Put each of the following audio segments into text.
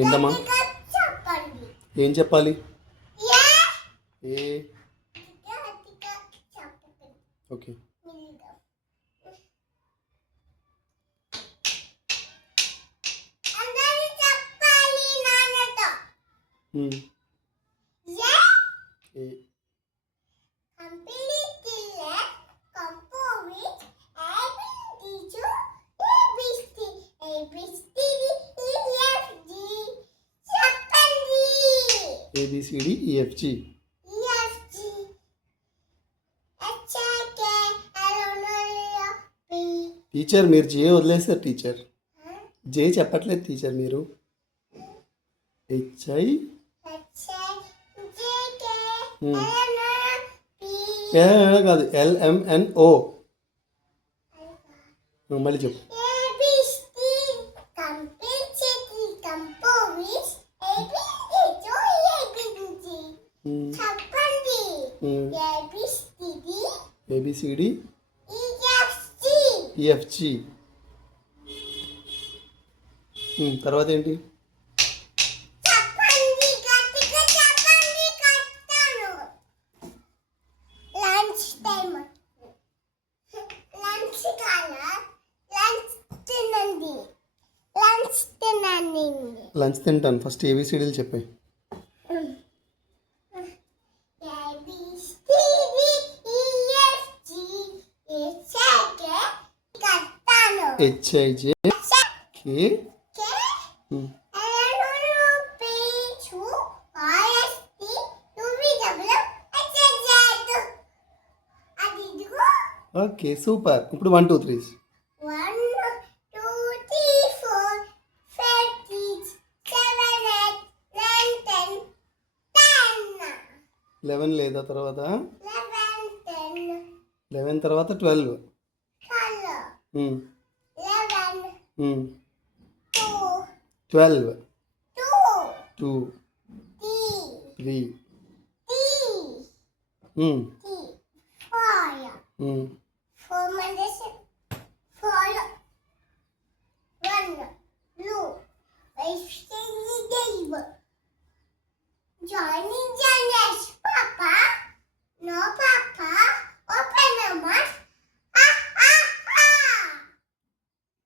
ఏంటమ్మా? ఏం చెప్పాలి? ఏ ఓకే. ఏ ABCDEFG. టీచర్ మీరు జే వదిలేసారు టీచర్. జే చెప్పట్లేదు టీచర్ మీరు. HI కాదు LMNO. మళ్ళీ చెప్పు. ABCDEFG. తర్వాత ఏంటి? లంచ్ తింటాను. ఫస్ట్ ABCDలు చెప్పాయి. HIJK. Okay super. ఇప్పుడు 1 2 3. 11 లేదా తర్వాత? 11 తర్వాత 12. 12 2 3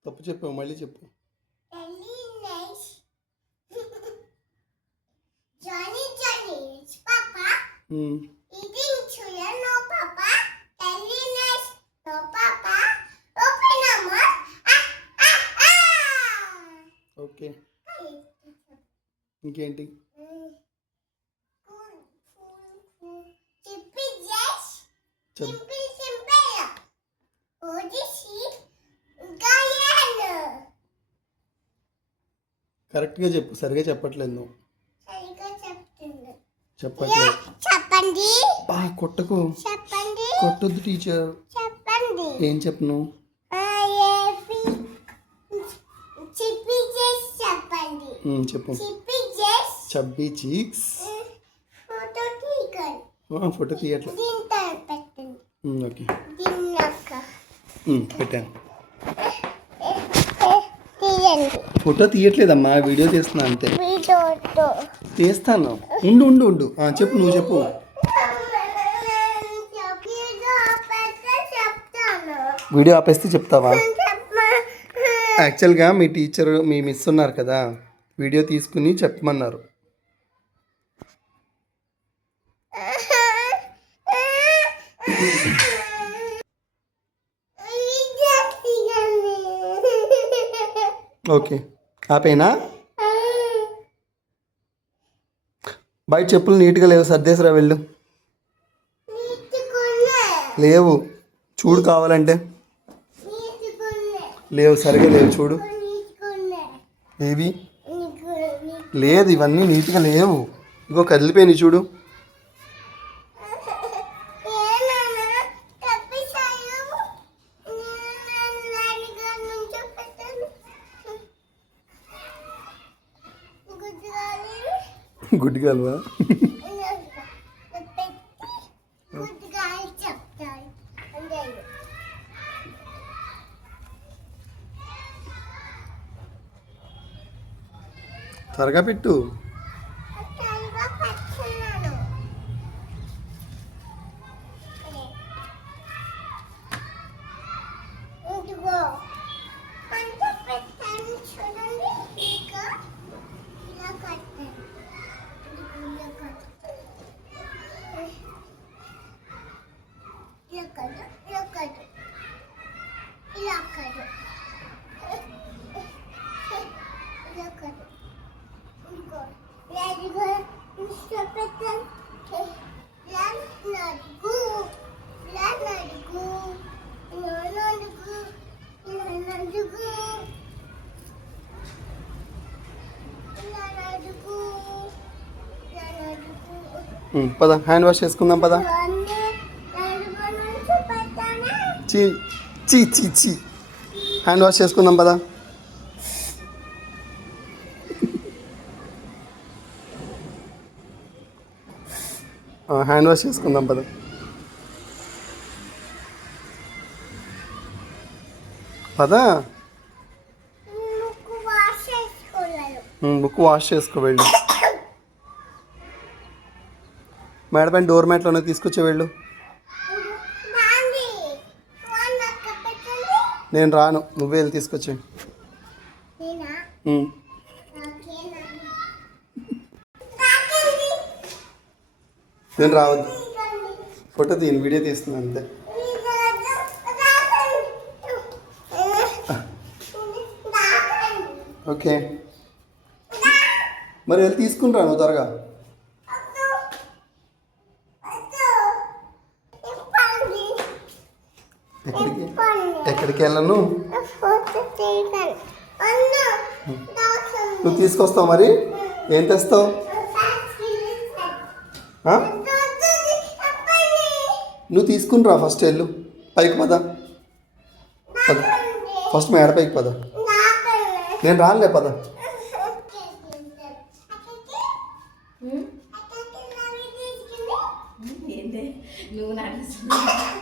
తప్పు చెప్పావు, మళ్ళీ చెప్పు. ఓకే ఇంకేంటి? కరెక్ట్గా చెప్పు. సరిగా చెప్పట్లేదు నువ్వు. చెప్పట్లేదు. చెప్పండి. కొట్టకు. చెప్పండి. కొట్టొద్దు టీచర్. చెప్పండి. ఏం చెప్పను? చెప్పు. Chubby cheeks. ఫోటో తీయట్లేదు. ఓకే పెట్టాను. ఫోటో తీయట్లేదమ్మా, వీడియో తీస్తున్నా అంతే. తీస్తాను. ఉండు ఉండు ఉండు. చెప్పు, నువ్వు చెప్పు. వీడియో ఆపేస్తే చెప్తావా? యాక్చువల్గా మీ టీచర్, మీ మిస్ ఉన్నారు కదా, వీడియో తీసుకుని చెప్పమన్నారు. ఓకే ఆపేనా? బయట చెప్పులు నీట్గా లేవు, సర్దేసరా వెళ్ళు. లేవు చూడు, కావాలంటే లేవు, సరిగా లేవు చూడు. ఏవి లేదు, ఇవన్నీ నీట్గా లేవు. ఇగో కదిలిపోయినాయి చూడు. గుడ్డిగాలువా? త్వరగా పెట్టు. త్వరగా పట్టుకున్నాను. ఇదిగో అంత పెట్టాను చూడండి. ఇంకా ఇలా కట్టాను. ఇలా కట్టు. ఇలా కట్టు. ఇలా కట్టు. ఇలా కట్టు. ఇలా కట్టు. ఇంకో ఇదిగో ఇష్ట పెట్టాను. ఇలా నడుగు. ఇలా నడుగు. ఇలా నడుగు. ఇలా నడుగు. ఇలా నడుగు. ఇలా నడుగు. పద హ్యాండ్ వాష్ చేసుకుందాం పద. అన్నీ నడుగు నుంచి పెట్టానా? చీ చీ చీ చీ. హ్యాండ్ వాష్ చేసుకుందాం పద. హ్యాండ్ వాష్ చేసుకుందాం పద. పద. ముక్కు వాష్ చేసుకోలేదు. బుక్ వాష్ చేసుకో వెళ్ళు. మేడపైన డోర్ మ్యాట్లోనే తీసుకొచ్చే వెళ్ళు. నాంది వన్ అక్క పెట్టండి. నేను రాను, నువ్వే వెళ్ళి తీసుకొచ్చే. నేనా? ఉమ్. నాకేనా? నాకేంది? నేను రావద్దు. ఇదండి. ఫోటో తీయను, వీడియో తీస్తున్నాను అంతే. ఇదండి. నాకేంది? నాకేంది? ఓకే మరి వెళ్ళి తీసుకుని రా నువ్వు త్వరగా. అద్దు. అద్దు. ఇప్పండి. ఎక్కడికి ఇప్పండి. ఎక్కడికి వెళ్ళను. ఫోటో తీయకండి. అన్న దాసం. నువ్వు తీసుకొస్తావు మరి ఏం తెస్తావు? ఆ? నువ్వు తీసుకుని రా ఫస్ట్ వెళ్ళు. పైకి పద. పద ఫస్ట్ మేడ పైకి పద. నేను రానులే పద. ఏంటి నువ్వు నాకు